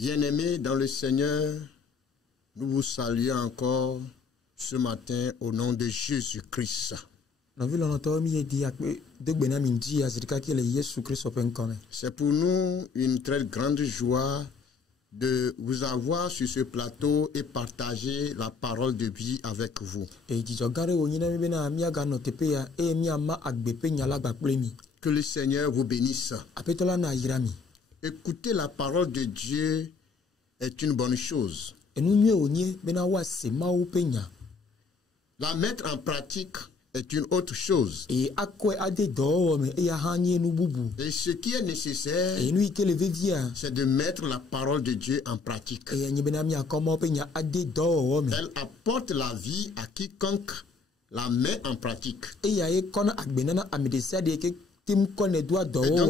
Bien-aimés dans le Seigneur, nous vous saluons encore ce matin au nom de Jésus-Christ. C'est pour nous une très grande joie de vous avoir sur ce plateau et partager la parole de vie avec vous. Que le Seigneur vous bénisse. Écouter la parole de Dieu est une bonne chose. La mettre en pratique est une autre chose. Et ce qui est nécessaire, c'est de mettre la parole de Dieu en pratique. Elle apporte la vie à quiconque la met en pratique. Et donc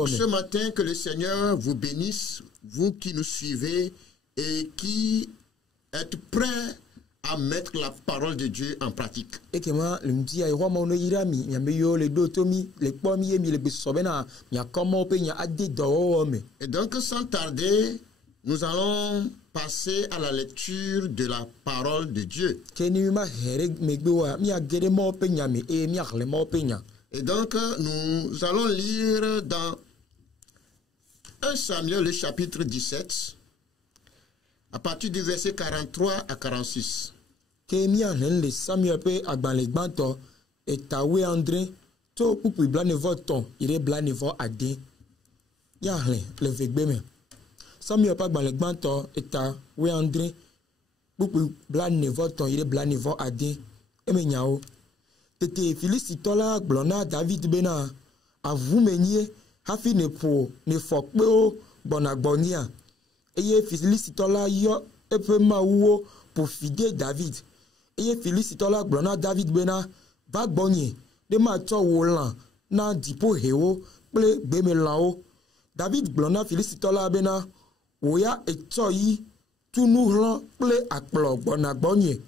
ce matin, que le Seigneur vous bénisse, vous qui nous suivez et qui êtes prêts à mettre la parole de Dieu en pratique. Et donc sans tarder, nous allons passer à la lecture de la parole de Dieu. Et donc nous allons lire dans 1 Samuel le chapitre 17 à partir du verset 43 à 46. Samuel pas dans le banto et ta we André beaucoup blane voton il est blane vo adin et menyao tete Philisitola glona David bena avou menier hafi ne po ne fokpe o bonagbonia eye Philisitola yo epe mawo pour fider David eye Philisitola glona David bena va bonye de ma to wolan na dipo hewo ple bemelao David glona Philisitola bena Oya etoyi tunurlan ple akplo bonagbonye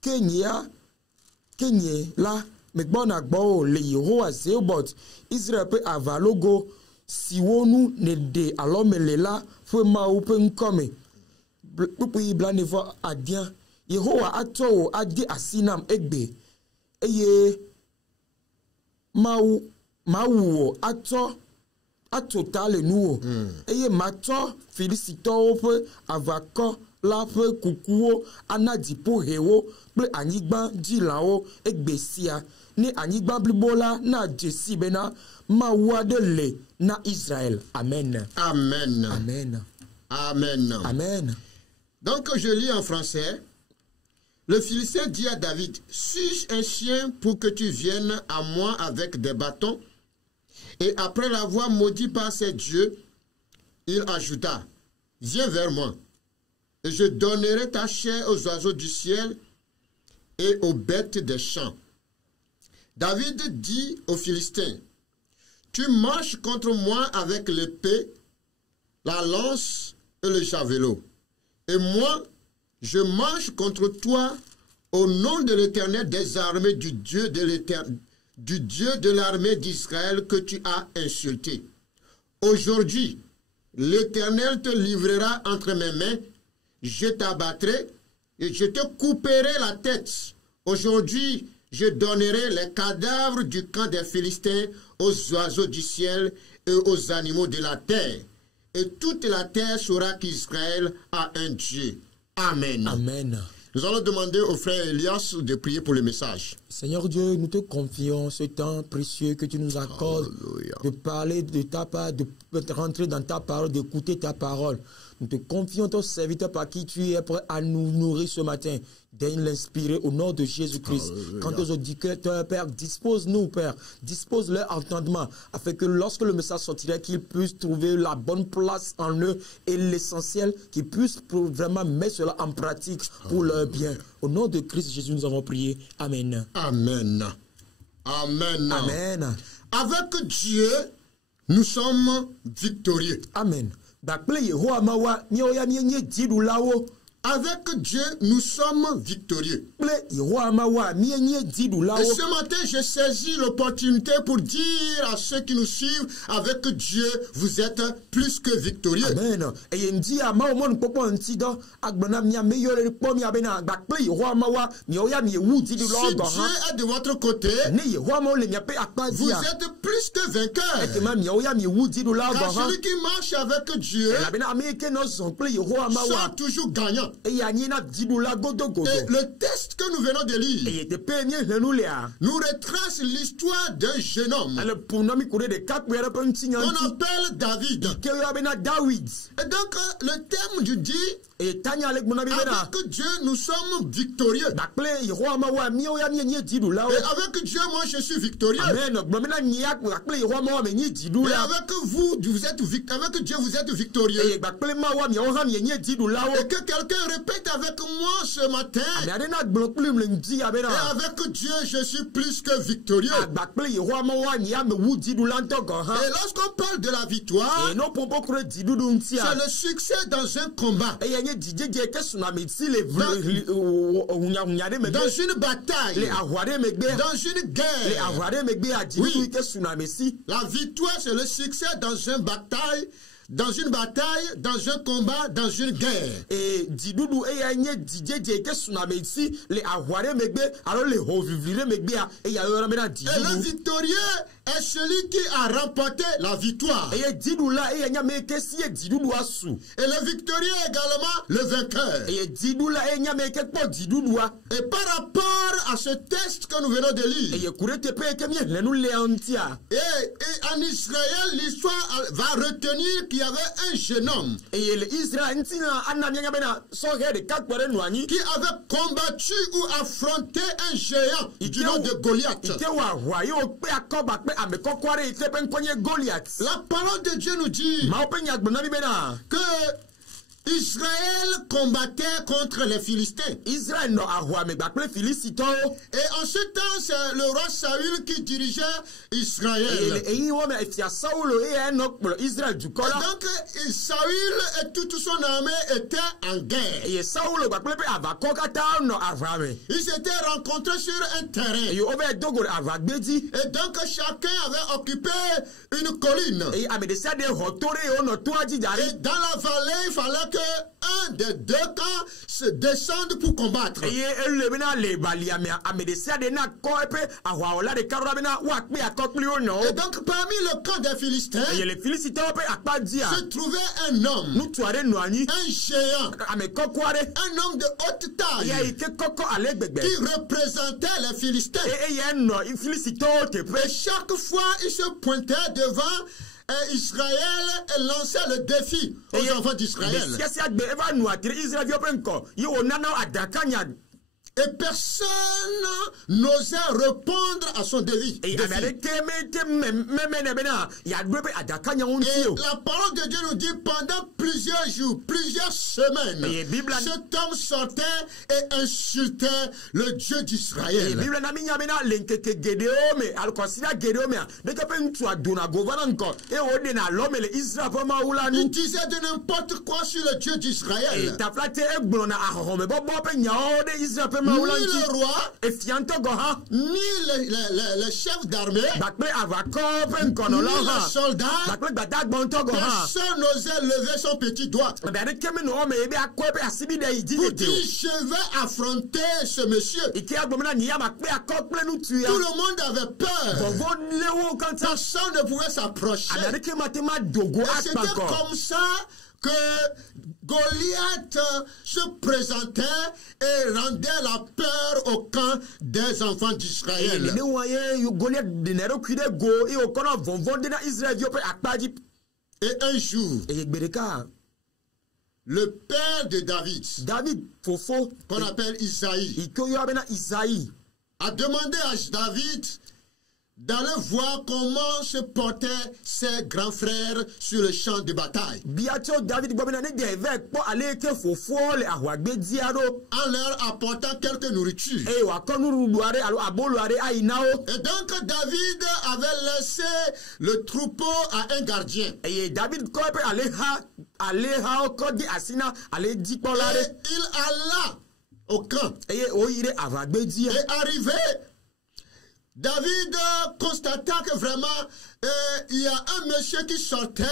Kenya la megbonagbo le Yehowa zeobot Israel pe avalogo siwonu ne de alomelela fwe ma pe nkome pupi blanevo adian Yehowa ato adi asinam egbe eye mawu atotale nuo eye mato Filisito pe avako la pe kukuo anadipo hewo ple anigban dilao egbesia ni anigban blibola na jesi bena mawa de le na Israël. Amen. Amen. Amen. Amen. Amen. Donc je lis en français. Le Philistin dit à David, suis-je un chien pour que tu viennes à moi avec des bâtons? Et après l'avoir maudit par ses dieux, il ajouta, viens vers moi, et je donnerai ta chair aux oiseaux du ciel et aux bêtes des champs. David dit aux Philistins, tu marches contre moi avec l'épée, la lance et le javelot. Et moi, je marche contre toi au nom de l'Éternel des armées, du Dieu de l'armée d'Israël que tu as insulté. Aujourd'hui, l'Éternel te livrera entre mes mains, je t'abattrai et je te couperai la tête. Aujourd'hui, je donnerai les cadavres du camp des Philistins aux oiseaux du ciel et aux animaux de la terre. Et toute la terre saura qu'Israël a un Dieu. Amen. Amen. Nous allons demander au frère Elias de prier pour le message. Seigneur Dieu, nous te confions ce temps précieux que tu nous accordes. Alléluia. De parler de ta part, de rentrer dans ta parole, d'écouter ta parole. Nous te confions ton serviteur par qui tu es prêt à nous nourrir ce matin. Daigne l'inspirer au nom de Jésus-Christ. Quant aux auditeurs, Père, dispose-nous, Père. Dispose leur entendement, afin que lorsque le message sortira, qu'ils puissent trouver la bonne place en eux et l'essentiel, qu'ils puissent vraiment mettre cela en pratique pour leur bien. Au nom de Christ Jésus, nous avons prié. Amen. Amen. Amen. Amen. Avec Dieu, nous sommes victorieux. Amen. Avec Dieu, nous sommes victorieux. kple yehowa ma wa mienye Et dziɖulawo. ce matin, j'ai saisi l'opportunité pour dire à ceux qui nous suivent, avec Dieu, vous êtes plus que victorieux. Amen. Eye ŋdi amawo mɔnu kpɔkpɔ ŋuti dɔ agbɔna mia me yɔ le kpɔ mia bena gba kple yehowa ma wa miawo ya miewu dziɖulawo Si gɔ Dieu hã. est de votre côté, Ne yehowa ma wo le miaƒe akpa vous dzia. êtes plus que vainqueurs. Ekema miawo ya miewu dziɖulawo Car gɔ hã. celui qui marche avec Dieu Elabena ame yi ke nɔ zɔn kple yehowa ma wa. sera toujours gagnant. Eye anyi na dziɖula godogodo. Et le texte que nous venons de lire Eye teƒe míehle nu lea. nous retrace l'histoire d'un jeune homme Ale punɔ mi ku ɖe ɖekakpui aɖe ƒe ŋutinya qu'on ŋuti. appelle David. Ke yɔna bena David. Et donc, le thème du dit, Eye tanya le gbɔna mi bena. avec Dieu, nous sommes victorieux. Gba kple yehowa ma wa miawo ya mienye dziɖulawo. Et avec Dieu, moi, je suis victorieux. Amen. Gblɔ bena nyia gba kple yehowa ma wa menye Et dziɖula. avec vous, avec Dieu, vous êtes victorieux. Eye gba kple ma wa miawo hã mienye dziɖulawo. Et que quelqu'un répète avec moi ce matin. Ame aɖe na gblɔ kplim le ŋdi ya Et bena. avec Dieu, je suis plus que victorieux. Agba kple yehowa ma wa nyia me wu dziɖula ŋutɔ gɔ hã. Et lorsqu'on parle de la victoire, Eye no pɔpɔ ku ɖe dziɖuɖu ŋutia. c'est le succès dans un combat, Eye nye dzidzedze ke sunamesi le hunyahunya ɖe megbe. dans une Le bataille, aʋa ɖe megbe. dans une Le guerre. aʋa ɖe megbe dziɖuɖu Oui. yi ke sunamesi. La victoire, c'est le succès dans une bataille, dans un combat, dans une guerre. Dziɖuɖu eya nye dzidzedze yi ke sunamesi le aʋa ɖe megbe alo le hoʋiʋli ɖe megbea eya yɔna bena Et le dziɖuɖu. victorieux est celui qui a remporté la victoire. Eye dziɖula eya nye ame yi ke si ye dziɖuɖua su. Et le victorieux est également le vainqueur. Eye dziɖula eya nye ame yi ke kpɔ dziɖuɖua. Et par rapport à ce texte que nous venons de lire, Eye ku ɖe teƒe yi ke míehle nu lea ŋutia. et en Israël, l'histoire va retenir qu'il y avait un jeune homme Eye le Israel ŋuti na ana míanya bena sɔhɛ ɖeka kpe ɖe nɔ anyi. qui avait combattu ou affronté un géant du nom de Goliath. Ite wɔ aʋa ye wokpe akɔba kpe ame kɔkɔ aɖe yi ke ƒe ŋkɔ nye Goliath. La parole de Dieu nous dit Mawo ƒe nya gblɔ na mi bena que Israël combattait contre les Philistins. Israel nɔ aʋa me gba kple Filistitɔwo. Et en ce temps, c'est le roi Saül qui dirigeait Eye le Israël. eyi wɔ me fia Saulo eya nɔ kplɔ Israel dukɔ Et la. donc, Saül et toute son armée étaient en guerre. Eye Saulo gba kple ƒe aʋakɔ katã nɔ aʋa me. Ils s'étaient rencontrés sur un terrain. Eye wova dogo ɖe aʋagbe dzi. Et donc, chacun avait occupé une colline. Eye ame ɖe sia ɖe xɔ to ɖe ye wonɔ toa dzi da Et ɖi. dans la vallée, il fallait que un des deux camps se descende pour combattre. Eye ele bena le balia mea ame ɖe sia ɖe na kɔ eƒe aʋawɔla ɖeka ɖo ɖa bena woakpe akɔ kpli wo Et nɔwo. donc, parmi le camp des Philistins, Eye le Filistitɔwo ƒe akpa dzia. se trouvait un homme, Ŋutsu aɖe nɔ anyi. un géant, Ame kɔkɔ aɖe. un homme de haute Eya taille yi ke kɔkɔ ale gbegbe. qui représentait les Philistins. Eya nɔ Filistitɔwo Et teƒe. chaque fois, il se pointait devant Israël et lançait le défi aux enfants d'Israël. Le sia sia gbe eva nu atri Israelviwo ƒe ŋkɔ ye wònana adaka nya. Et personne n'osait répondre à son défi. Eye ame aɖeke mete memene bena yeaɖo eƒe adaka nya ŋuti Et o. la parole de Dieu nous dit pendant plusieurs jours, plusieurs semaines, Et Bible- cet homme sortait et insultait le Dieu Eye d'Israël. Biblia na mi nya bena le ŋkeke geɖewo me alukɔsira geɖewo mea ɖeke ƒe ŋutsua dona go va na ŋkɔ eye wòɖena alɔ me le Israel ƒe Mawu la Il nu. disait de n'importe quoi sur le Dieu Eye d'Israël. tafla te egblɔna ahɔhɔmebɔbɔ ƒe nyawo ɖe Israel ƒe Ni Mawu la le ŋuti. roi, Efia ŋutɔ gɔ hã. ni les chefs d'armée, Gbakple aʋakɔwo ƒe ni ŋkɔnɔlawo les hã. soldats, Gbakple gbadagbɔ ŋutɔ gɔ hã. personne n'osait lever son petit doigt. Ame aɖeke menɔ wɔ me ebe akɔ eƒe asibi ɖe yi dzi Pour tete o. dire, je vais affronter ce monsieur. Ike agblɔ bena ni ya makpe akɔ kple ŋutsu ya. Tout le monde avait peur. Vɔvɔ lé wo katã. Personne ne pouvait s'approcher. Ame aɖeke mate ma dogo Et akpa c'était kɔ. comme ça que Goliath se présentait et rendait la peur au camp des enfants Eye d'Israël. nene wa ye Goliath ɖena eɖokui ɖe go eye wòkɔna vɔvɔ de na Israelviwo ƒe akpa dzi. Et un jour, Eye gbe ɖeka le père de David, David fofo qu'on appelle Isaïe, yi ke woyɔna bena Isaïe a demandé à David d'aller voir comment se portaient ses grands frères sur le champ de bataille, bia tso David gbɔ bena ne de va kpɔ ale ke fofoa le aʋagbe dzia ɖo en leur apportant quelque nourriture. eye wòakɔ nuɖuɖu aɖe alo abolo aɖe ayi na wo. Et donc David avait laissé le troupeau à un gardien. Eye David kɔ eƒe aleha allé ha okodi asina allé dit Et polare il alla au camp. et oire avagbedia Et arrivé, David constata que vraiment il y a un monsieur qui sortait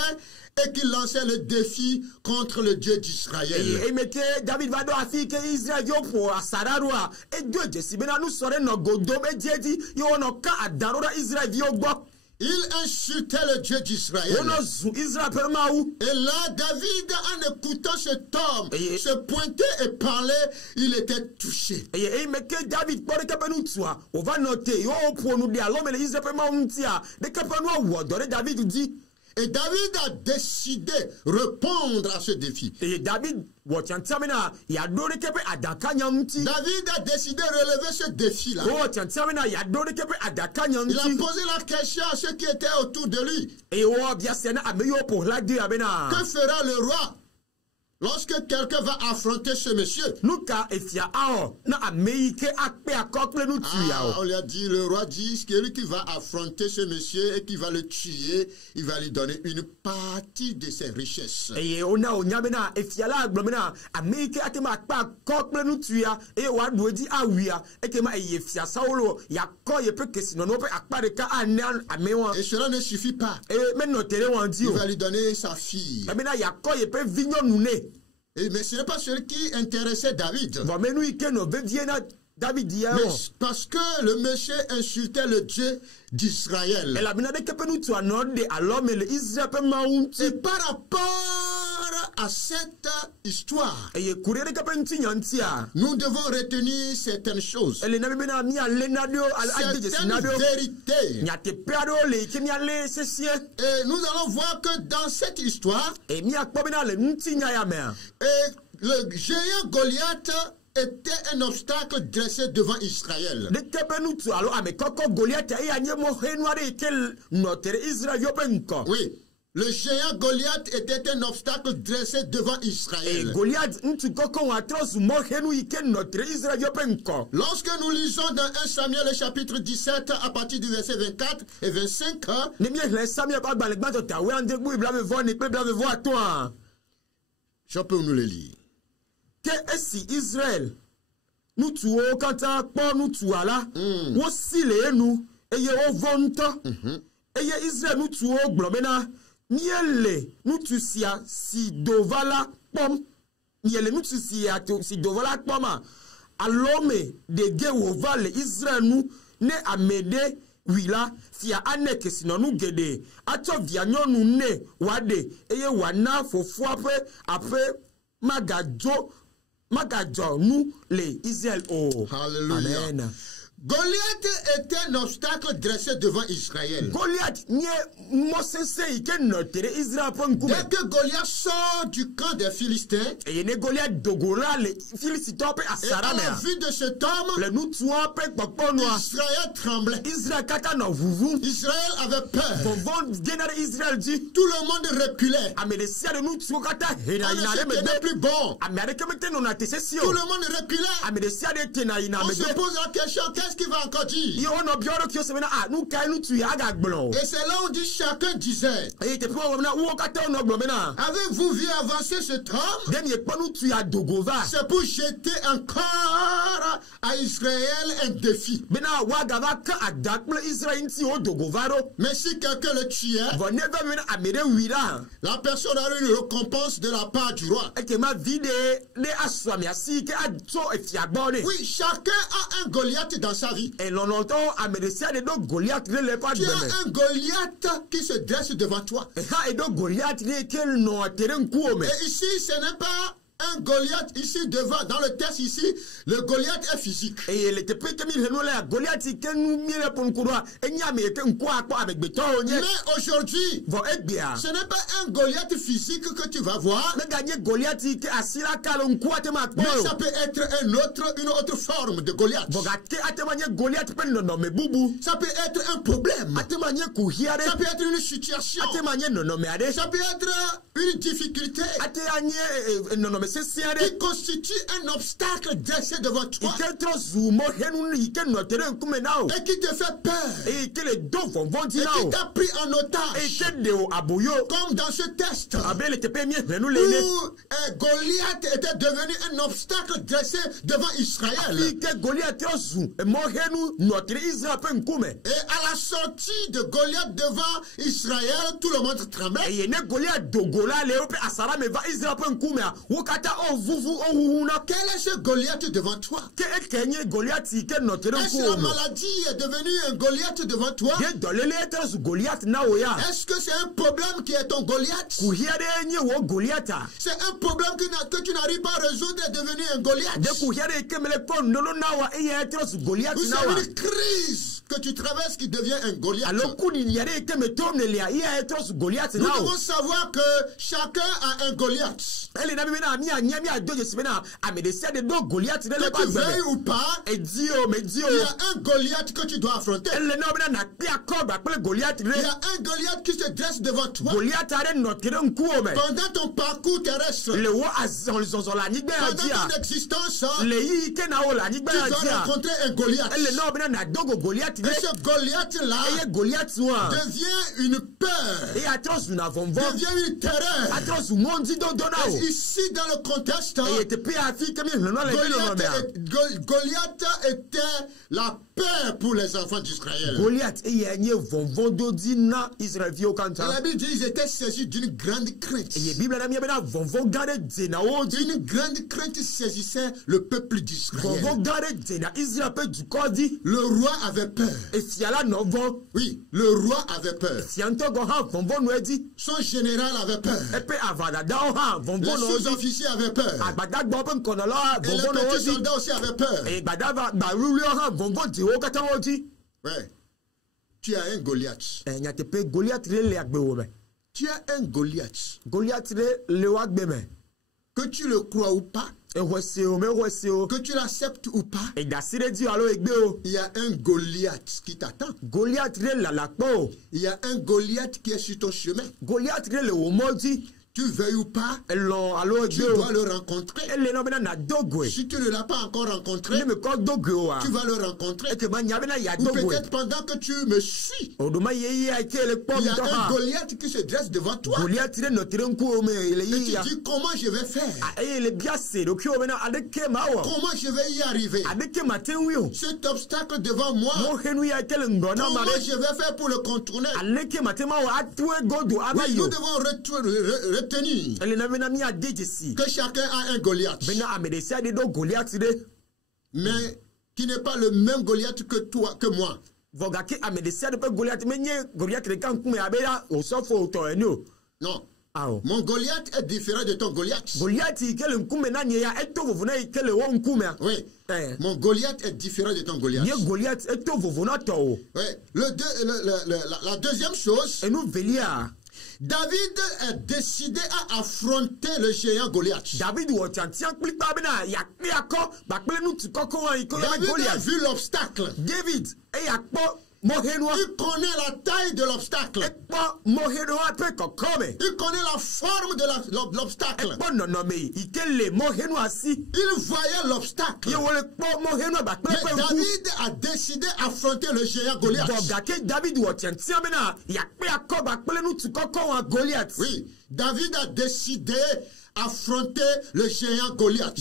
et qui lançait le défi contre le Dieu d'Israël. et meke David va do afi ke Israel yo po asararua e do jesi bena nu sore no godom e jeji yo no ka adarora Israel yo gbo Il insultait le Dieu d'Israël. ono zu Israel permaou Et là, David, en écoutant cet homme Et- se pointer et parler, il était touché. e meke David pore ke benu tua o va noter yo po nu de alome le Israel permaou ntia de ke benu wo do David dit Et David a décidé de répondre à ce défi. et David wo tiantamina ya do de ke be adaka nyamti David a décidé de relever ce défi-là. wo tiantamina ya do de ke be adaka Il a nyamti posé la question à ceux qui étaient autour de lui. e wo bia sena ameyo po la de abena Que fera le roi lorsque quelqu'un va affronter ce monsieur? nuka efia ao na ameike akpe akokle nu tuya On lui a dit, le roi dit que celui qui va affronter ce monsieur et qui va le tuer, il va lui donner une partie de ses richesses. eye ona onyabena efia la agbomena ameike atema akpe akokle nu tuya e wa doedi awia ekema eye fia sawolo yakọ ye pe kesino no pe akpare ka ane amewa Et cela ne suffit pas. e meno tere wan Il di o va lui donner sa fille. abena yakọ ye pe vinyo nune Mais ce n'est pas celui qui intéressait David. bo menu ike no bevie na David ya Mais o parce que le monsieur insultait le Dieu d'Israël. ela bina de kepe nu tu anode alome le Israel pe maunti Et par rapport à cette histoire, eye kurere kepe nti nyantia nous devons retenir certaines choses. ele na bina mi ale na dio al ajeje Certaines sinadio vérités. nyate peado le kimi ale sesie Et nous allons voir que dans cette histoire, e mi akpo bina le nti nya ya me et le géant Goliath était un obstacle dressé devant Israël. de kepe nu tu alo ame koko Goliath e anye mo henuare kel notere Israel yo penko Oui, le géant Goliath était un obstacle dressé devant e Israël. Goliath ntu koko wa tros mo henu ike notere Israel yo penko Lorsque nous lisons dans 1 Samuel le chapitre 17 à partir du verset 24 et 25, ne mi le Samuel ba gba le gba to ta we ande gbu ibla me vo ne pe bla me vo aton je peux nous le lire. ke esi Israel nu tu o kanta po nu tu ala wo sile enu eye wo vonto eye Israel nu tu o glomena miele nu tu sia si dovala pom miele nu tu sia to si dovala poma alome de ge wo vale Israel nu ne amede wila fia aneke sinonu gede ato via nyonu ne wade eye wana fofu ape magajo nous les Israël oh Alléluia. amen Goliath était un obstacle dressé devant Israël. Goliath nie mosese ike notere Israël pon kume Dès que Goliath sort du camp des Philistins, et ne Goliath dogora le Philistins pe et à asara la me vue de cet homme, le nous tuo pe popono Israël tremblait. Israël kata no vuvu Israël avait peur. von genere Israël dit Tout le monde reculait. amedesia de nous tuo kata hena On ne ina se le tenait mebe plus bon. amerika mete no na tesesio Tout le monde reculait. amedesia de tena ina On se mebe pose la question, qu'est-ce qu'il va encore dire? yo no bioro kio semena nu kai nu tu ya ga gbon Et c'est là où dit chacun disait, e te po na wo kata no gbomena avez-vous vu avancer cet homme? dem ye ponu tu ya dogova C'est pour jeter encore à Israël un défi. bena wa ga va ka adakple Israel nti o dogovaro Mais si quelqu'un le tuait, vo never mena amere wira la personne aurait une récompense de la part du roi. e ke ma vide le aswami asi ke ato e fiagbone Oui, chacun a un Goliath dans sa vie. e lononto amere sia de do Goliath le pas Tu de as un Goliath qui se dresse devant toi. e ha e do Goliath le kel no teren kuome Et ici, ce n'est pas un Goliath ici devant. Dans le texte ici, le Goliath est physique. e le te pe ke mi henu le Goliath ke nu mi le pon kurwa e nya me ke nko akpo amegbeto onye Mais aujourd'hui, vo egbia ce n'est pas un Goliath physique que tu vas voir. me gagner Goliath ke asila kalo nko atema akpo Mais ça peut être une autre forme de Goliath. vo ga ke atema nye Goliath pe no me bubu Ça peut être un problème. atema nye kuhiare Ça peut être une situation. atema nye no me ade Ça peut être une difficulté. ate anye no me qui constitue un obstacle dressé devant toi et qui te fait peur et qui t'a pris en otage, comme dans ce test où Goliath était devenu un obstacle dressé devant Israël. Et à la sortie de Goliath devant Israël, tout le monde tremblait. Quel est ce Goliath devant toi? Est-ce que la maladie est devenue un Goliath devant toi? Est-ce que c'est un problème qui est ton Goliath? C'est un problème que tu n'arrives pas à résoudre et devenu un Goliath. Ou c'est une crise que tu traverses qui devient un Goliath. Nous devons savoir que chacun a un Goliath. Que tu veuilles ou pas, il y a un Goliath que tu dois affronter. Il y a un Goliath qui se dresse devant toi. Pendant ton parcours terrestre, pendant ton existence, tu vas rencontrer un Goliath. Et ce Goliath-là devient une peur, devient une terreur. Et ici, dans le contexte, Goliath était la peur pour les enfants d'Israël. La Bible dit qu'ils étaient saisis d'une grande crainte. Une grande crainte saisissait le peuple d'Israël. Le roi avait peur. Oui, le roi avait peur. Son général avait peur. Les sous-officiers avaient peur. Et les petits soldats aussi avaient peur. Ouais. Tu as un Goliath. Tu as un Goliath. Que tu le crois ou pas, que tu l'acceptes ou pas, il y a un Goliath qui t'attend. Il y a un Goliath qui est sur ton chemin. Tu veuilles ou pas, tu dois le rencontrer. Si tu ne l'as pas encore rencontré, tu vas le rencontrer. Ou peut-être pendant que tu me suis, il y a un Goliath qui se dresse devant toi. Et tu dis comment je vais faire, comment je vais y arriver. Cet obstacle devant moi, comment je vais faire pour le contourner. Oui, nous devons retenir que chacun a un Goliath, mais qui n'est pas le même Goliath que toi, que moi. Non. Mon Goliath est différent de ton Goliath. Oui. Mon Goliath est différent de ton Goliath. Oui. La deuxième chose, David a décidé à affronter le géant Goliath. David a vu l'obstacle. Il connaît la taille de l'obstacle. Il connaît la forme de l'obstacle. Il voyait l'obstacle. Mais David a décidé d'affronter le géant Goliath. Oui, David a décidé affronter le géant Goliath.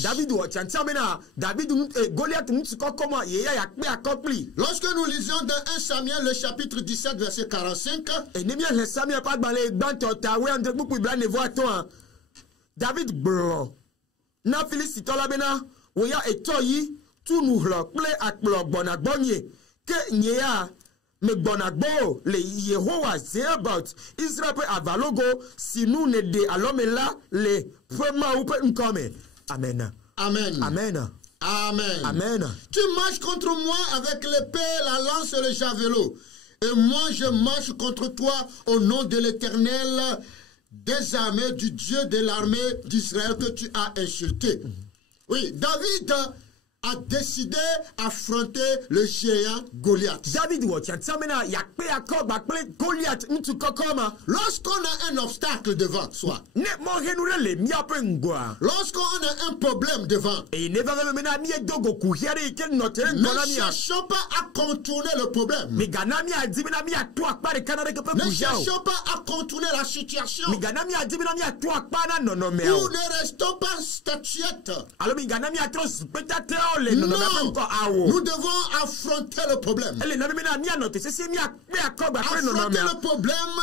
Lorsque nous lisons dans 1 Samuel le chapitre 17 verset 45, David bro na filisitola bena oya etoyi tunu hlo ple akplo gbonagbonye ke nyea me gbonagbo le Yehowa say about Israel pe avalogo sinu ne de alomela le prema upe nkome. Amen. Amen. Amen. Amen. Amen. Tu marches contre moi avec l'épée, la lance et le javelot. Et moi je marche contre toi au nom de l'Éternel des armées, du Dieu de l'armée d'Israël que tu as insulté. Oui, David a décidé d'affronter le géant Goliath. David wochantamena yakpe akoba kple Goliath ntu kokoma. Lorsqu'on a un obstacle devant soi, Ne mohenure le miape ngwa. lorsqu'on a un problème devant, E ne va mena mi dogo kuhiare ke notere ne ngona mia. cherchons pas à contourner le problème. Mi gana mi adimina mi atwa pare kanare ke pe Ne kujao. cherchons pas à contourner la situation. Mi gana mi adimina mi atwa pana nono Nous meo. ne restons pas statuettes. Alo mi gana mi atros petateo le nono Non, me ko awo. nous devons affronter le problème. Ele na mi na mi anote se mi akpe akoba kple nono Affronter mea. le problème,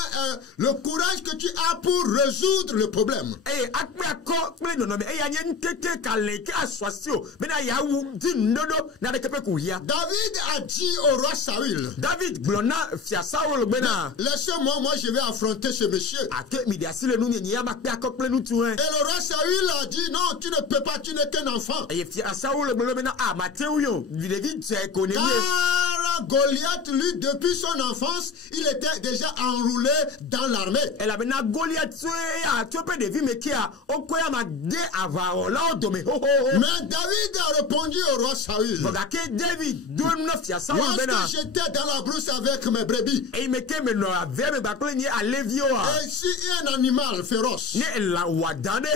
le courage que tu as pour résoudre le problème. Eh, akpe akọ kple nono me. E ya nye ntete kale ke aswasio. Mena ya wu di nono na de kepe kuhia. David a dit au roi Saül, David glona fia Saul bena. laissez-moi, moi je vais affronter ce monsieur. Ake mi de asile nu nye makpe akọ kple nu tu Et le roi Saül a dit, non, tu ne peux pas, tu n'es qu'un enfant. E fia Saul gbelo bena ah Matthew yo. David se konenie. Car Goliath, lui, depuis son enfance, il était déjà enroulé dans l'armée. Elle a bena Goliath tu ya tu pe de vi me kia. Okoya ma de ava o la o do me ho ho. Mais David a répondu au roi Saül, Bogake David do no fia Saul bena. lorsque j'étais dans la brousse avec mes brebis, E me ke me no ave me bakle ni alevio a. et si un animal féroce, Ne la wadane.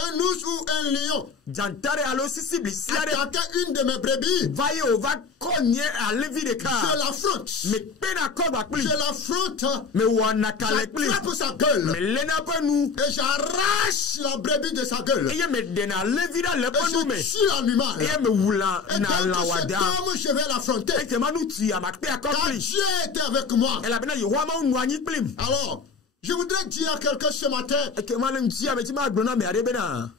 un ours ou un lion, Jantare alo sisi blisiare. attaquait une de mes brebis, Vaye o va konye alevi de je ka. l'affronte. Me pena ko bakli. Je l'affronte, Me wana kale pli. j'attrape sa gueule Me lena pe nou. et j'arrache la brebis de sa gueule. Eye me dena alevi da le Et pe nou je me. tue l'animal. Eye me wula Et na la dans cet wada. homme, je vais l'affronter. Eke manu tu ya makpe Car akopli. Dieu était avec moi. Ela bena yewa ma unu anyi plim. Alors, je voudrais dire à quelqu'un ce matin, Eke manu tu ya me ti ma glona me ade bena.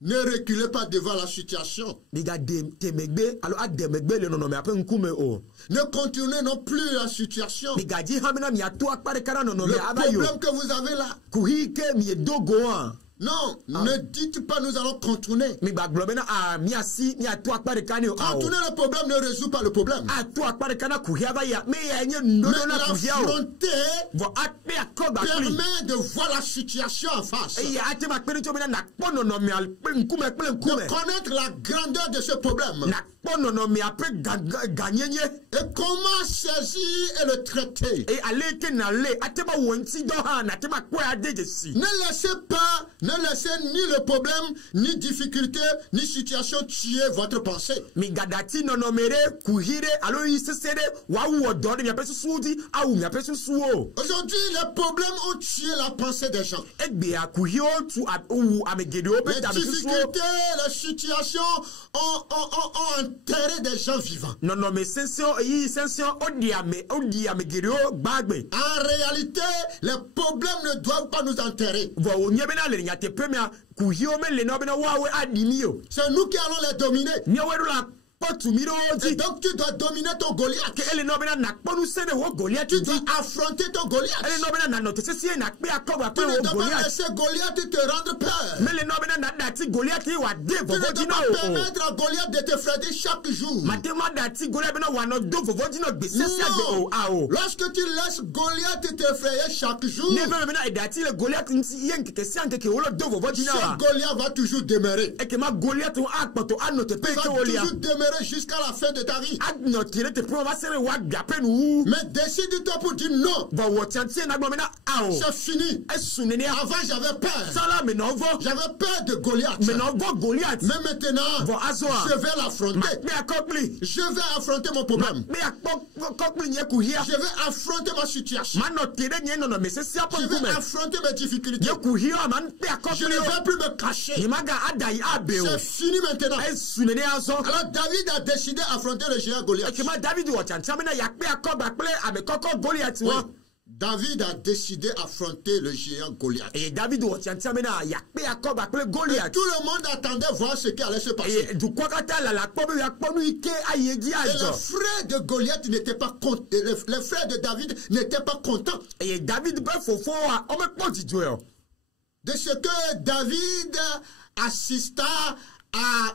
ne reculez pas devant la situation. Diga de te megbe alo ade megbe le nono me ape nkume o. Ne continuez non plus la situation. Diga ji hamina mi atu akpare kana nono Le me abayo. problème que vous avez là, Kuhi ke mi dogo an. non, ne dites pas nous allons contourner. Mi baglo bena a mi asi mi atu akpare kani o. Contourner le problème ne résout pas le problème. Atu akpare kana kuhia ba ya. Me ya nye Mais nono na kuhia o. l'affronter Vo akpe akoba pli. permet de voir la situation en face. E ya ate makpe ni chobena na kpono no mi al nkume kple De nkume. connaître la grandeur de ce problème. Na kpono no mi ape ganyenye. Et comment saisir et le traiter. E ale ke na le ate ba wonti do ha na te makwe ade jesi. Ne laissez ni le problème, ni difficulté, ni situation tuer votre pensée. Mi gadati no no mere kuhire alo isesere wa wo do mi ape suudi awu mi ape suo. Aujourd'hui, les problèmes ont tué la pensée des gens. Egbe akuhio tu awu amegede o Les pe ta mi suo. difficultés, les situations ont enterré des gens vivants. No no me sensio yi sensio odi amegede o gbagbe. En réalité, les problèmes ne doivent pas nous enterrer. Vo onye bena le nyate premia kuhio me le no bena wawe adimio. C'est nous qui allons les dominer. Ni weru la potu miro Et ji. donc, tu dois dominer ton Goliath. Ke ele no bena na kponu sene wo Goliath Tu di. dois affronter ton Goliath. Ele no bena na no tese na kpe akoba Tu pe ne wo dois pas Goliath. laisser Goliath te rendre peur. Me le no bena na dati Goliath wa de Tu ne vovo dois dina pas o. permettre à Goliath de te frapper chaque jour. Matema dati Goliath bena wa no do vovo dina gbese se agbe o a o. Lorsque tu laisses Goliath t'effrayer chaque jour, Ne be bena dati le Goliath nti yen keke si ankeke wo lo do vovo dina ce wa. Goliath va toujours demeurer. E ke ma Goliath o akpoto anote pe Il va ke wolia. toujours demeurer jusqu'à la fin de ta vie. No tire te pro va sere wa gape nu. Mais décide-toi pour dire non. Vo wo tiantie na gbo mena a o. C'est fini. Esu ne ne Avant, j'avais peur. sala me no vo. J'avais peur de Goliath. Me no vo Goliath. Mais maintenant, Vo azoa. je vais l'affronter. Me akopli. Je vais affronter mon problème. Me akopli nye kuhia. Je vais affronter ma situation. Mano tire nye no no me se si apo Je vais nkume. affronter mes difficultés. Ye kuhia man me Je akopli ne o. vais plus me cacher. Imaga adai abe o. C'est fini maintenant. Esu ne ne azo. Alors David a décidé d'affronter le géant Goliath. Ekema David wo chancha me na yakpe akoba ple ame koko Goliath Oui. wa. David a décidé d'affronter le géant Goliath. E David wo chancha me na yakpe akoba ple Et Goliath. tout le monde attendait voir ce qui allait se passer. E du kwa kata la kpobe ya kponu ike ayeji Et les ajo. frères de Goliath n'étaient pas contents. Les frères de David n'étaient pas contents E David be fofo a o me poti joyo. de ce que David assista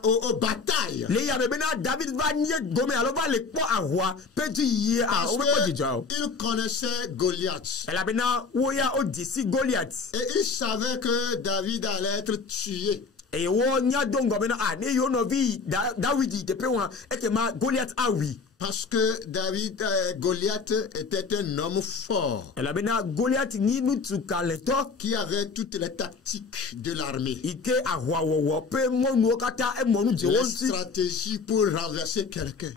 aux batailles. Le ya bebe na David va nye gome alo va le po ahwa peji ye a o me poti joyo. Parce qu'il connaissait Goliath. E la bena wo ya o disi Goliath. Et il savait que David allait être tué. et wo nya dongo bena ne yo no vi David te pe wa e ke ma Goliath a oui. Parce que Goliath était un homme fort qui avait toutes les tactiques de l'armée. Les stratégies pour renverser quelqu'un. Les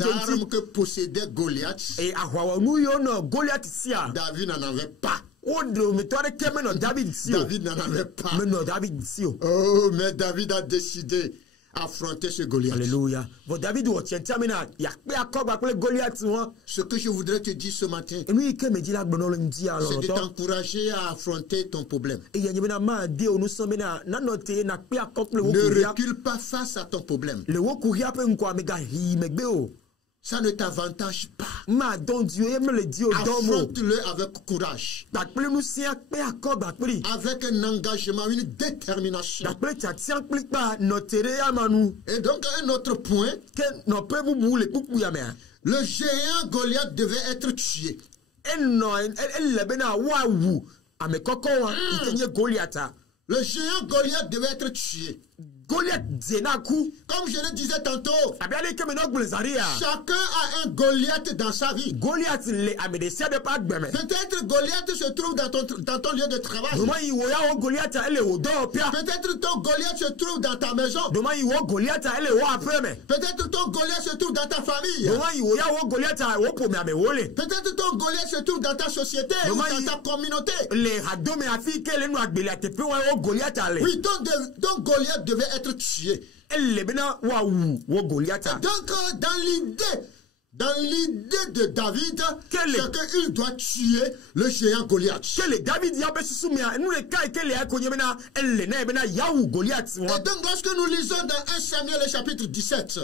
armes que possédait Goliath, David n'en avait pas. David n'en avait pas. Oh, mais David a décidé affronter ce Goliath. Alléluia. Ce que je voudrais te dire ce matin, c'est de t'encourager à affronter ton problème. Ne recule pas face à ton problème. Ça ne t'avantage pas. Affronte-le avec courage. Avec un engagement, une détermination. Et donc, un autre point, le géant Goliath devait être tué. Le géant Goliath devait être tué. Comme je le disais tantôt, chacun a un Goliath dans sa vie. Peut-être Goliath se trouve dans ton lieu de travail. Peut-être ton Goliath se trouve dans ta maison. Peut-être ton Goliath se trouve dans ta famille. Peut-être ton Goliath se trouve dans ta société ou dans ta communauté. Oui, ton Goliath devait être tué. Donc, dans l'idée de David, c'est qu'il doit tuer le géant Goliath. Et donc, lorsque nous lisons dans 1 Samuel le chapitre 17,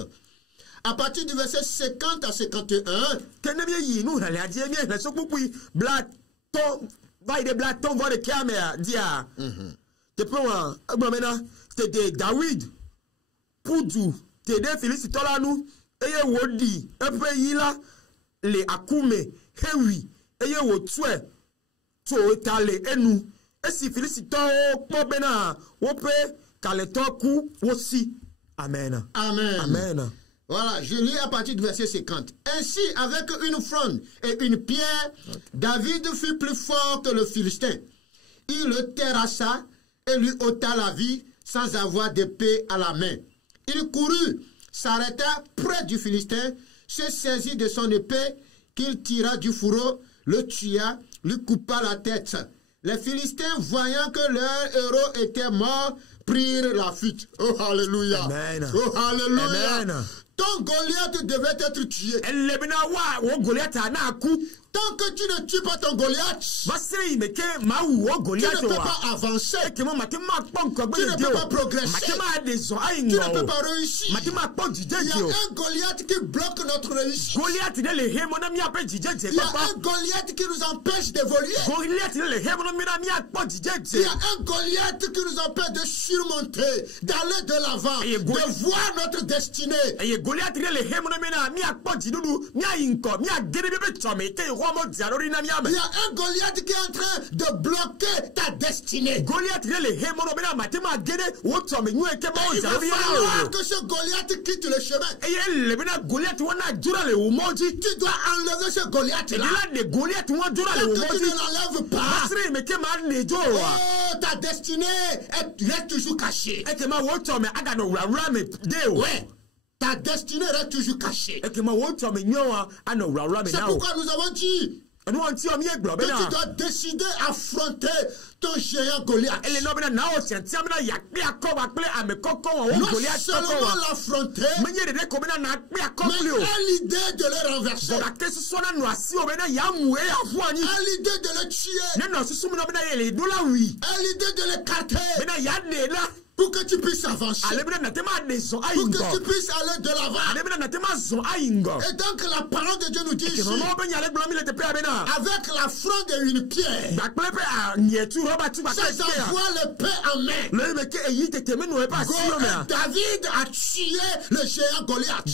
à partir du verset 50 à 51, c'était David Poudou Tede Philisitola nous eye wodi epe yila le akume hewi eye wo tue to tale enu esi Philisito po bena wo pe kaleto ku wosi. Amen. Amen. Amen. Voilà, je lis à partir du verset 50. Ainsi, avec une fronde et une pierre, David fut plus fort que le Philistin. Il le terrassa et lui ôta la vie sans avoir d'épée à la main. Il courut, s'arrêta près du Philistin, se saisit de son épée qu'il tira du fourreau, le tua, lui coupa la tête. Les Philistins, voyant que leur héros était mort, prirent la fuite. Oh, alléluia. Amen. Oh, alléluia. Amen. Ton Goliath devait être tué. Tant que tu ne tues pas ton Goliath, tu ne peux pas avancer. Tu ne peux pas progresser. Tu ne peux pas réussir. Il y a un Goliath qui bloque notre réussite. Il y a un Goliath qui nous empêche d'évoluer. Il y a un Goliath qui nous empêche de surmonter, d'aller de l'avant, de voir notre destinée. Il y a un Goliath qui est en train de bloquer ta destinée. Il va falloir que ce Goliath quitte le chemin. Tu dois enlever ce Goliath-là. Quand tu ne l'enlèves pas, oh, ta destinée reste toujours cachée. Ouais. Ta destinée reste toujours cachée. C'est pourquoi nous avons dit que tu dois décider d'affronter ton géant Goliath. Non seulement l'affronter, mais l'idée de le renverser. L'idée de le tuer. L'idée de l'écarter. Pour que tu puisses avancer. Pour que tu puisses aller de l'avant. Et donc la parole de Dieu nous dit ici, avec la fronde et une pierre, sans avoir l'épée en main, David a tué le géant Goliath.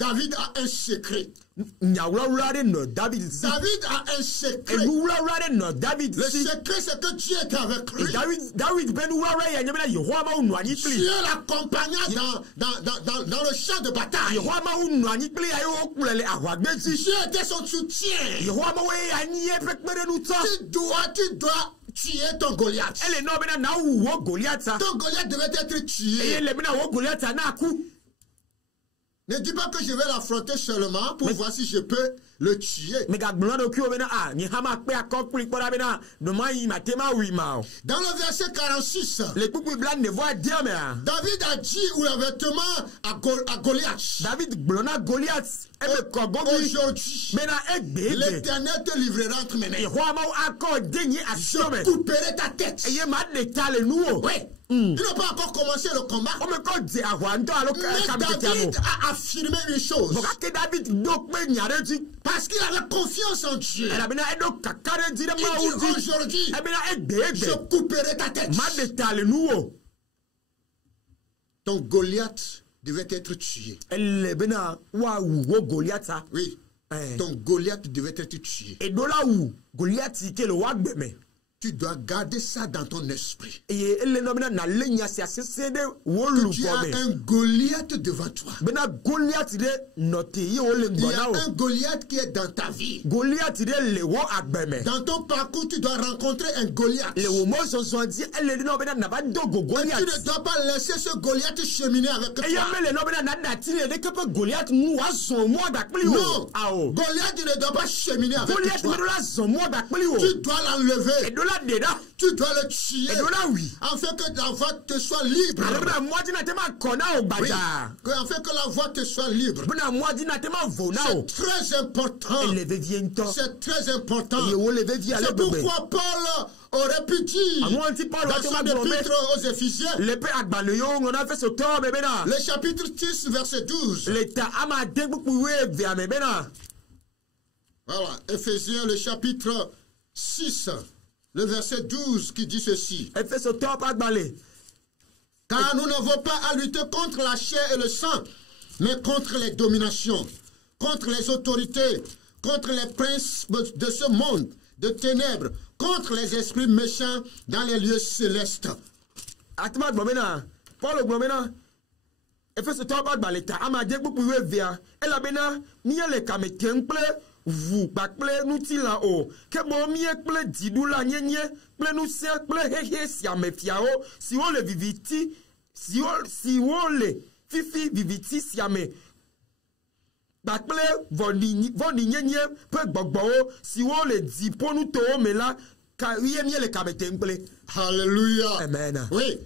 David a un secret. David David a un secret. Le secret, c'est que Dieu était avec lui. Dieu l'accompagna dans le champ de bataille. Dieu était son soutien. Tu dois tuer ton Goliath. Ton Goliath devait être tué. Ne dis pas que je vais l'affronter seulement pour voir si je peux le tuer. Dans le verset 46, David a dit ouvertement à Goliath, aujourd'hui, l'Éternel te livrera entre mes mains. Je couperai ta tête. Oui. Ils n'ont pas encore commencé le combat. Mais David a affirmé une chose. Parce qu'il avait confiance en Dieu. Il dit aujourd'hui, je couperai ta tête. Ton Goliath devait être tué. Oui. Ton Goliath devait être tué. Tu dois garder ça dans ton esprit. Tu as un Goliath devant toi. Il y a un Goliath qui est dans ta vie. Dans ton parcours, tu dois rencontrer un Goliath. Et tu ne dois pas laisser ce Goliath cheminer avec toi. Non, Goliath ne doit pas cheminer avec toi. Tu dois l'enlever. Tu dois le tuer afin que la voix te soit libre. Oui. Afin que la voix te soit libre. C'est très important. C'est très important. C'est pourquoi Paul aurait pu dire dans son épître aux Éphésiens, le chapitre 6, verset 12. Voilà, Éphésiens, le chapitre 6. Le verset 12 qui dit ceci. Car nous n'avons pas à lutter contre la chair et le sang, mais contre les dominations, contre les autorités, contre les princes de ce monde de ténèbres, contre les esprits méchants dans les lieux célestes. Vous bakple nous tila o que bon mie ple didula nyenye ple nous se ple hehe si amefiao si on le viviti si on le fifi viviti si ame bakple voni nyenye pe gbogbo si on le di pour nous to me la ka yé mie le kamete mple. Alléluia. Amen. Oui,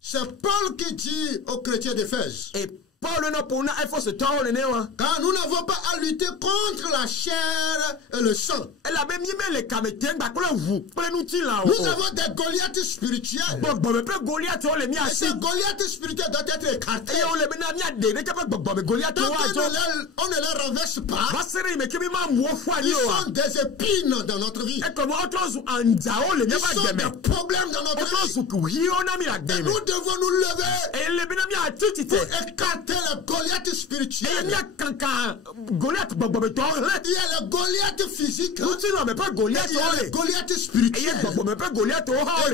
c'est Paul qui dit aux chrétiens d'Éphèse. Car nous n'avons pas à lutter contre la chair et le sang. Nous avons des Goliaths spirituels. Et ce Goliath spirituel doit être écarté. Tant on ne les renverse pas, ils sont des épines dans notre vie. Ils sont des problèmes dans notre vie. Et nous devons nous lever pour écarter le Goliath spirituel. Il y a le Goliath physique. Il y a le Goliath spirituel. Et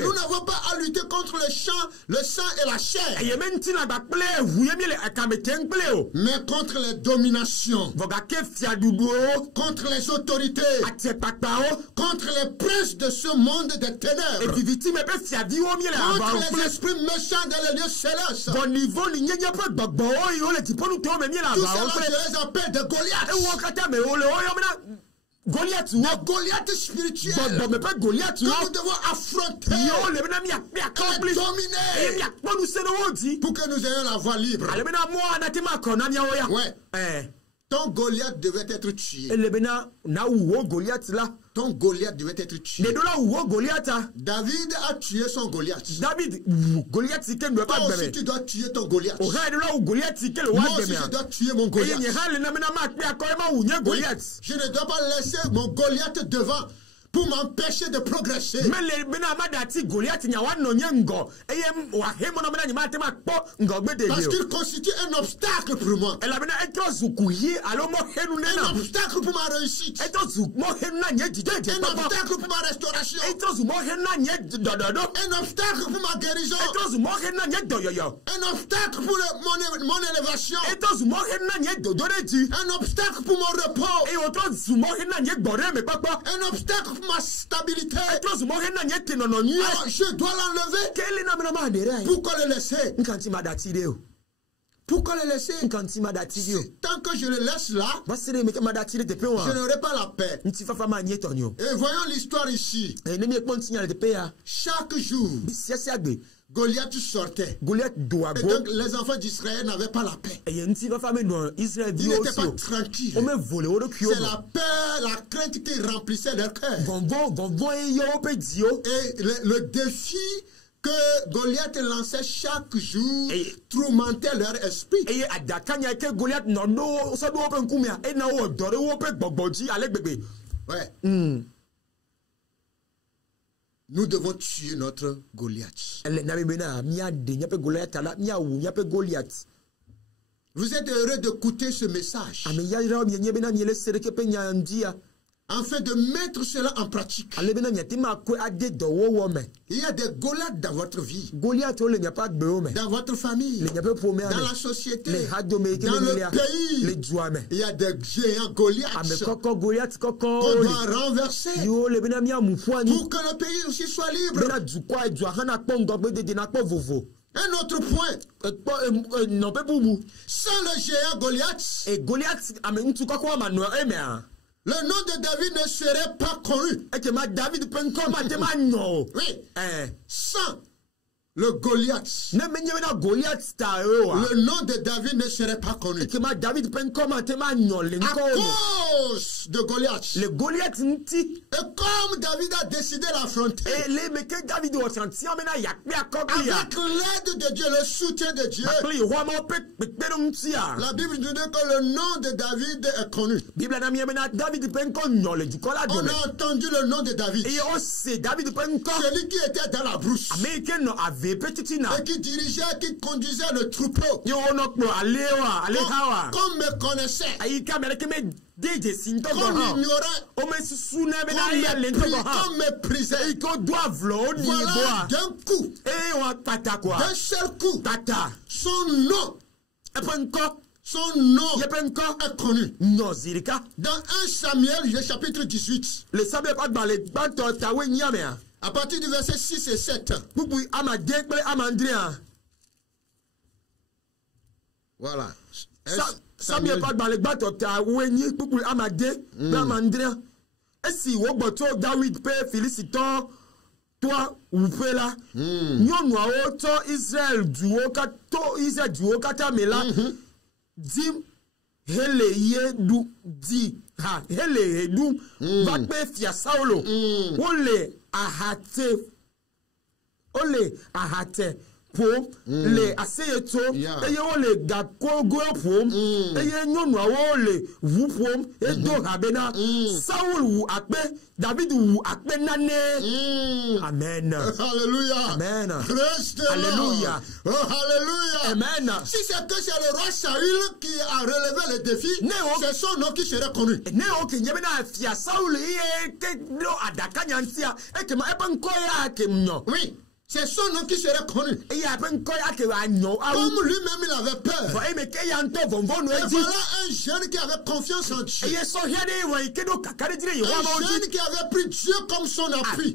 nous n'avons pas à lutter contre le sang et la chair, mais contre les dominations, contre les autorités, contre les princes de ce monde des ténèbres, contre les esprits méchants dans les lieux célestes. Tout cela, je les appelle des Goliaths. Des Goliaths spirituels que nous devons affronter et dominer pour que nous ayons la voie libre. Ouais. Ton Goliath devait être tué. Ton Goliath devait être tué. David a tué son Goliath. Toi aussi, tu dois tuer ton Goliath. Moi aussi, je dois tuer mon Goliath. Je ne dois pas laisser mon Goliath devant. pour m'empêcher de progresser. Parce qu'il constitue un obstacle pour moi. Un obstacle pour ma réussite. Un obstacle pour ma restauration. Un obstacle pour ma guérison. Un obstacle pour mon élévation. Un obstacle pour mon repos. Un obstacle pour ma stabilité. Alors je dois l'enlever. Pourquoi le laisser? Pourquoi le laisser? Tant que je le laisse là, je n'aurai pas la paix. Et voyons l'histoire ici. Chaque jour, Goliath sortait. Et donc les enfants d'Israël n'avaient pas la paix. Ils n'étaient pas tranquilles. C'est la peur, la crainte qui remplissait leur cœur. Et le défi que Goliath lançait chaque jour tourmentait leur esprit. Ouais. Nous devons tuer notre Goliath. Vous êtes heureux d'écouter ce message afin de mettre cela en pratique. Il y a des Goliaths dans votre vie, dans votre famille, dans la société, dans le pays. Il y a des géants Goliaths qu'on doit renverser pour que le pays aussi soit libre. Un autre point. Sans le géant Goliath, le nom de David ne serait pas connu. Oui. Sans le Goliath, le nom de David ne serait pas connu. À cause de Goliath. Et comme David a décidé d'affronter, avec l'aide de Dieu, le soutien de Dieu, la Bible nous dit que le nom de David est connu. On a entendu le nom de David. Celui qui était dans la brousse. Et qui dirigeait, qui conduisait le troupeau. Comme me connaissait. Comme ignorait. Comme méprisait. Voilà d'un coup. D'un seul coup. Son nom. Son nom est connu. Dans 1 Samuel, le chapitre 18. À partir du verset 6 et 7. Voilà. Samuel. Toi ou là nyɔnu awo tɔ Israël duwo kata me la dim hele ye du di ha hele edu va pe fia Saulo ole ahate po le aseyeto eye ole gakogo po eye nyɔnu awo le wu po edo habena Saul wu akpe David wu akpe nane. Amen. Alléluia. Amen. Reste Alléluia. Oh, alléluia. Amen. Si c'est que c'est le roi Saül qui a relevé le défi, c'est son nom qui serait connu. Oui. C'est son nom qui serait connu. Comme lui-même il avait peur. Et voilà un jeune qui avait confiance en Dieu. Un jeune qui avait pris Dieu comme son appui.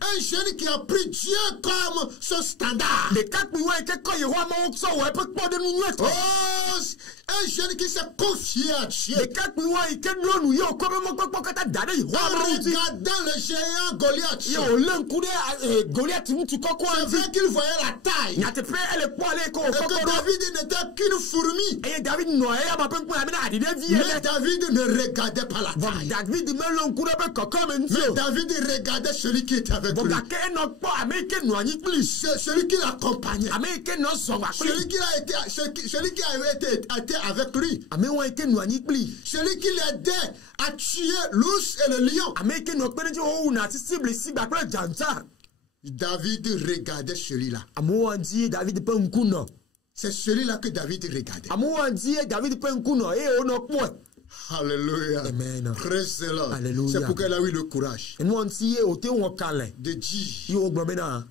Un jeune qui a pris Dieu comme son standard. Oh, un jeune qui s'est confié à Dieu. En regardant le géant Goliath. C'est vrai qu'il voyait la taille. Et que David n'était qu'une fourmi. Mais David ne regardait pas la taille. Mais David regardait celui qui était avec lui. Celui qui l'accompagnait. Celui qui avait été était avec lui. ame wa eke nu anyi kpli Celui qui l'aidait à tuer l'ours et le lion. ame eke nu okpene dzi wo na ti cible si gba kple dzantsa David regardait celui-là. ame wa di David ƒe ŋku nɔ C'est celui-là que David regardait. ame wa di David ƒe ŋku nɔ eye wonɔ kpɔe Alléluia. Amen. Praise the Lord. Alléluia. C'est pourquoi il a eu le courage enu wa ŋuti ye wote wɔ kalẽ de dire yi wo gblɔ bena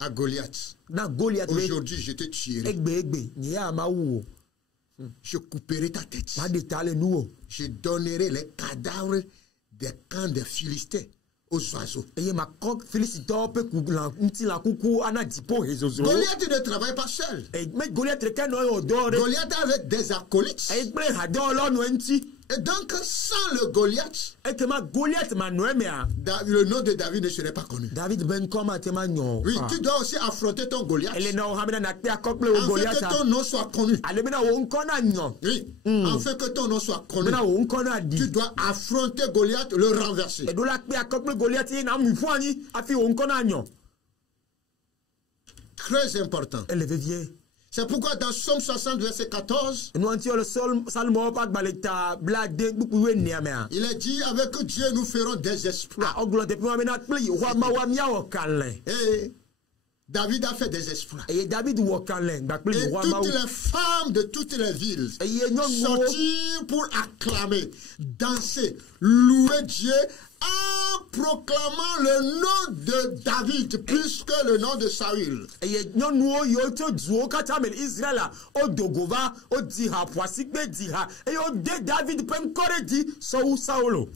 à Goliath, na Goliath be aujourd'hui je te tuerai. egbe nye ya ma wu wo Je couperai ta tête. ma de ta le nu wo Je donnerai les cadavres des camps des Philistins aux oiseaux. eye makɔ Filistitɔwo ƒe ŋutilã kuku ana dziƒo hezozo Goliath ne travaille pas seul. me Goliath ɖeka nɔ ye wòdɔ ɖe Goliath avait des acolytes. eye kple hadɔwɔlawo nɔ eŋuti Et donc, sans le Goliath, ekema Goliath ma nɔ emea le nom de David ne serait pas connu. David be ŋkɔ ma te ma nyɔ Oui, tu dois aussi affronter ton Goliath. ele na wo hã bena nakpe akɔ kple wo Afin Goliath que ton nom soit connu. ale bena wo ŋkɔ na nyɔ Oui, afin que ton nom soit connu. bena wo ŋkɔ na Tu di dois affronter Goliath, le renverser. eɖo la kpe akɔ kple Goliath ye na mu ƒu anyi hafi wo ŋkɔ na nyɔ Très important. ele vevie C'est pourquoi dans Somme 60, verset 14, enu ŋuti le Salmɔwo ƒe agbalẽ ta blade kpukpu enea mea il est dit avec Dieu nous ferons des exploits. ɔgblɔ teƒe ma bena kple Yehowa Mawu míawɔ kalẽ Et David a fait des exploits. eye David wɔ kalẽ gba kple Et Yehowa toutes Mawu les femmes de toutes les villes eye nyɔnuwo sortirent pour acclamer, danser, louer Dieu en proclamant le nom de David plus que le nom de Saül. eye nyɔnuwo yiwo tso duwo katã me le Israela wodo go va wodi ha ƒoasikpe di ha eye wode David ƒe ŋkɔ ɖe dzi sɔwu Saulo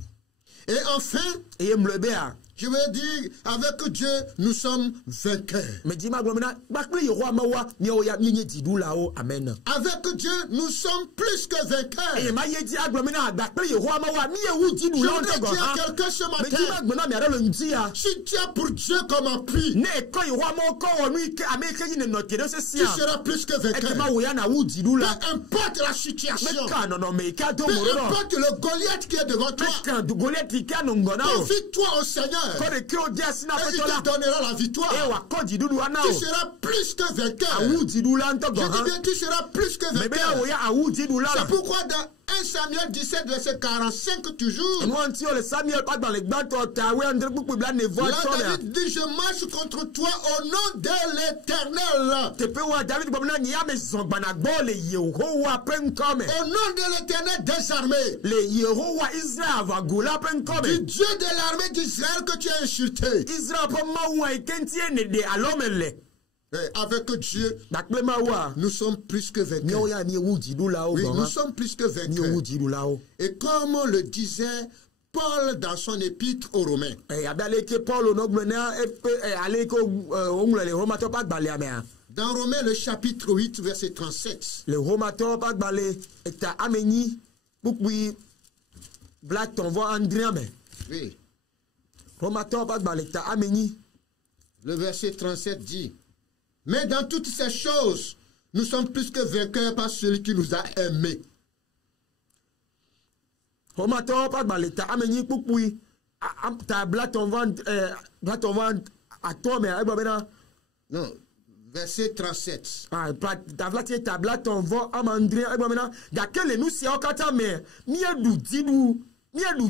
Et enfin, eye mlɔebea je veux dire, avec Dieu, nous sommes vainqueurs. medzi ma gblɔ bena gba kple Yehowa Mawua míawo ya míenye dziɖulawo amen Avec Dieu, nous sommes plus que eye vainqueurs. ma ye dzi agblɔ bena gba kple Yehowa Mawua míewu Je dziɖulawo voudrais ŋutɔ gɔ dire à hã quelqu'un ce medzi ma matin, gblɔ na mi aɖe le ŋdi ya si tu as pour Dieu comme appui, ne ekɔ Yehowa Mawu kɔ wɔ nu yi ke ame yi ke yi nenɔ te ɖe tu sesia seras plus que ekema vainqueur. wò ya na wu dziɖula Peu importe la situation, meka nɔnɔme yi ke ado peu mo ɖo nɔ importe le Goliath qui est devant toi, meka Goliath yi ke anɔ ŋgɔ na o confie-toi au Seigneur kɔ ɖeke wo de asi na et il aƒetɔ la te donnera la eye victoire. wòakɔ dziɖuɖu ana Tu o seras plus que vainqueur. awu dziɖula ŋutɔ Je gɔ dis hã bien, tu seras plus que me bena vainqueur. wò ya awu dziɖula C'est la pourquoi dans 1 Samuel 17, verset 45, toujours, enua ŋuti le Samuel ƒe agbalẽ gbãtɔ ta wuiadre kpukpu blaene-vɔ là, atɔ mea David dit, je marche contre toi au nom de l'Éternel. teƒe wa David gblɔ bena nye ame zɔ gbana gbɔ le Yehowa ƒe ŋkɔ me Au nom de l'Éternel des armées, le Yehowa Israel aʋagola ƒe ŋkɔ du me Dieu de l'armée d'Israël que tu as insulté. Israel ƒe Mawua yi ke ŋutie ne ɖe alo me le Et avec Dieu, gakple Mawua nous sommes plus que míawo vainqueurs. ya míewu dziɖulawo Oui, gɔ nous hã sommes plus que míewu vainqueurs. dziɖulawo Et comme le disait Paul dans son épître aux Romains, abe ale ke Paulo nɔ gblɔ na eƒe ale ke woŋlɔ le Romatɔwo ƒe agbalẽa mea dans Romains le chapitre 8, verset 37, le Romatɔwo ƒe agbalẽ eta ame nyi kpukpui blatɔ̃-vɔ-adrea me oui, Romatɔwo ƒe agbalẽ ta ame nyi le verset 37 dit, mais dans toutes ces choses, nous sommes plus que vainqueurs par celui qui nous a aimés. Romatɔwo ƒe agbalẽ ta ame nyi kpukpui ta blatɔ̃-vɔ-atɔ me egblɔ bena Non, verset 37. tavlatie ta blatɔ̃-vɔ-adrea egblɔ bena gake le nu siawo katã me míeɖu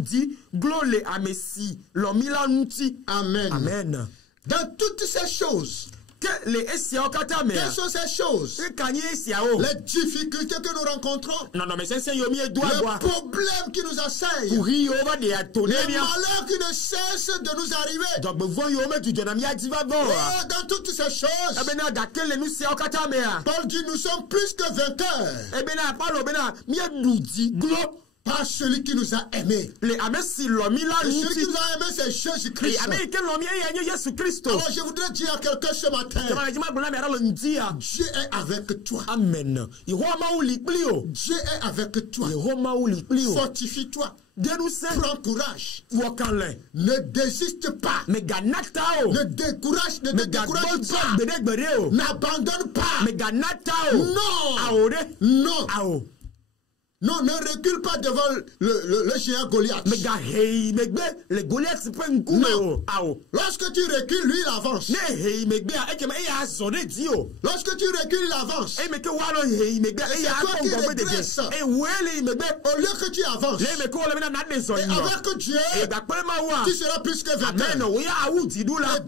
dzi glo le ame si lɔ mí la ŋuti Amen. amen Dans toutes ces choses, ke le esiawo katã mea quelles sont ces choses? eka nye esiawo Les difficultés que nous rencontrons, nɔnɔme sesẽ yiwo míedo les agɔa problèmes qui nous assaillent, kuhi yiwo va ɖe ato les ne mía malheurs qui ne cessent de nous arriver. dzɔgbevɔ yiwo medzudzɔna mía dzi va vɔ oa Oh, dans toutes ces choses, ebena gake le nu siawo katã mea Paul dit, nous sommes plus que vainqueurs ebena Paulo bena míeɖu dzi glo par celui qui nous a aimés. le ame si lɔ mí la Et celui qui ŋuti nous a aimés, c'est eye Jésus-Christ. ame yi ke lɔ mí eye nye Yesu Kristo Alors je voudrais dire à quelqu'un ce matin, tɛmɛ le dzi ma gblɔ na mi aɖe le ŋdia Dieu est avec toi. amen Yehowa Mawu li kpli o Dieu est avec toi. Yehowa Mawu li kpli o Fortifie-toi. denu se Prends courage. wɔ kalẽ Ne désiste pas. megana ta o Ne décourage, ne te décourage megagbɔ pas. gbeɖegbeɖe o N'abandonne pas. megana ta o Non. awo ɖe Non. awo Non, ne recule pas devant le géant Goliath. Mais gars, hey, mais gbe, le Goliath c'est pas un coup mais oh, ah oh. Lorsque tu recules, lui il avance. Ne hey, mais gbe, et que mais il a sonné dit oh. Lorsque tu recules, il avance. Et mais que walo hey, mais gbe, il a toi qui combo de régresses. et ouais mais gbe, Au lieu que tu avances, les mais ko le na de son. et avec Dieu, Et d'après ma wa. tu seras plus que vainqueur. Amen, oui a ou dit là.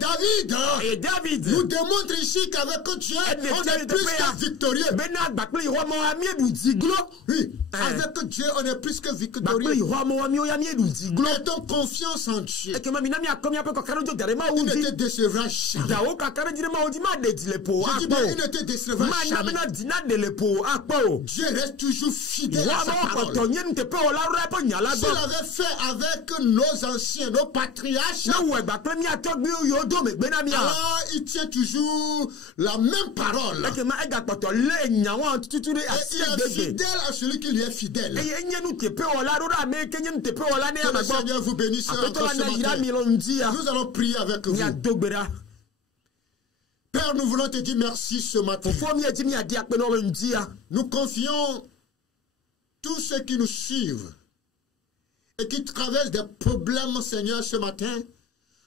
Et Et David nous démontre ici qu'avec Dieu, on est plus que victorieux. Maintenant, bakli roi Mohamed ou diglo. Oui, avec Dieu, on est plus que Bakli victorieux. roi Mohamed ou diglo. Mettons confiance en Dieu. Et que ma minami a comme ya pe ko kanu jo derema Il ou ne dit. te décevra jamais. Dawo ka kanu dire ma o di ma de di le po. Je dis bien, il ne te décevra jamais. Mana dina de le po akpo. Dieu reste toujours fidèle à sa Roi parole. ko tonyen te pe o la re po nyala S'il go. avait fait avec nos anciens, nos patriarches, Na we bakli mi atogbi yo do me gbe na mi a. alors il tient toujours la même parole. Et que ma ega poto le nyawa tutu de Et il asie est gege. fidèle à celui qui lui est fidèle. Et yenye nu te pe o la ro da me kenye te pe o la ne Que le amagbo. Seigneur vous bénisse encore Apetola ce na yira matin. mi lo ndia. Nous allons prier avec Ni vous. adogbera. Père, nous voulons te dire merci ce matin. Fofo mi eti mi adi akpe no lo ndia. Nous confions tous ceux qui nous suivent et qui traversent des problèmes, Seigneur, ce matin.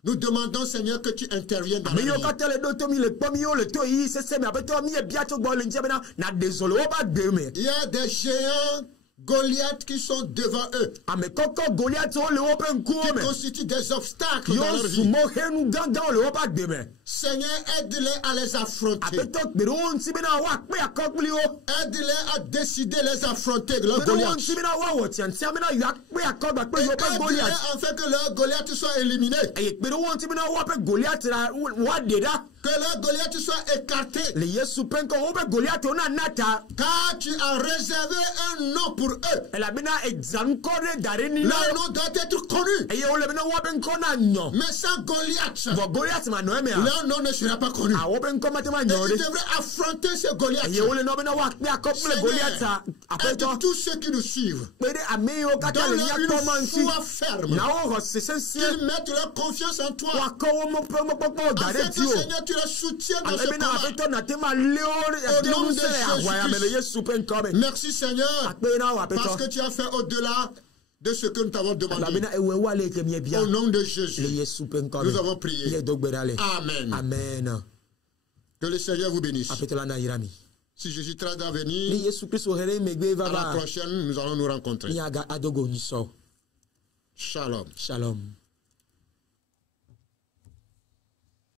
Nous demandons, Seigneur, que tu interviennes dans Mais leur yo vie. ka tele do to mi le po mi yo le to yi se me apeto mi e bia to gbo le ndia bena na désolé o ba de me. Il y a des géants Goliath qui sont devant eux, Ame koko Goliath o le o pe nku qui me. constituent des obstacles Yo dans leur vie. sumo henu dan le o ba de me. Seigneur, aide-les à les affronter. Apeto pe ro nti bena wa pe akokli o. Aide-les à décider les affronter, leur Pe ro Goliath. nti bena wa wo tian tian bena yo pe akogba pe Et yo pe aide-les Goliath. afin que leur Goliath soit éliminé. E pe ro nti bena wa pe Goliath ra wa de da. Que leur Goliath soit écarté. Le Yesu pen ko o pe Goliath o na nata. Car tu as réservé un nom pour eux. Elle a bien exam code d'arénie. Leur nom doit être connu. Et on le bien wa ben kona nyo. Mais sans Goliath, Bo Goliath ma no me a. leur nom ne sera pas connu. A wo ben koma te ma Et nyo. ils devraient affronter ces Goliaths. Et on le no ben wa pe akople Goliath a. Après Aide toi. tous ceux qui nous suivent. Pede ame o kata le ya Donne-leur koma une nti. foi ferme. Na o c'est sincère. Qu'ils mettent leur confiance en toi. Wa ko wo mo pe mo popo Afin dare que, ti o. Seigneur, tu les soutiennes dans ce Ale ben après combat. toi na te ma le o de nom nous de se a wa ya me le Jésus-Christ. Yesu pen kome. Merci, Seigneur, Akpe na wa pe parce toi. que tu as fait au-delà de ce que nous t'avons La demandé. bena ewe wa le ke mi bien. Au nom de Le Jésus, Yesu pen kome. nous avons prié. Ye dogbera le. Amen. Amen. Que le Seigneur vous bénisse. Apetola na irami. Si Jésus tarde à Ni venir, Yesu Kristo here megbe à la baba. prochaine, nous allons nous rencontrer. Ni aga adogo ni so. Shalom. Shalom.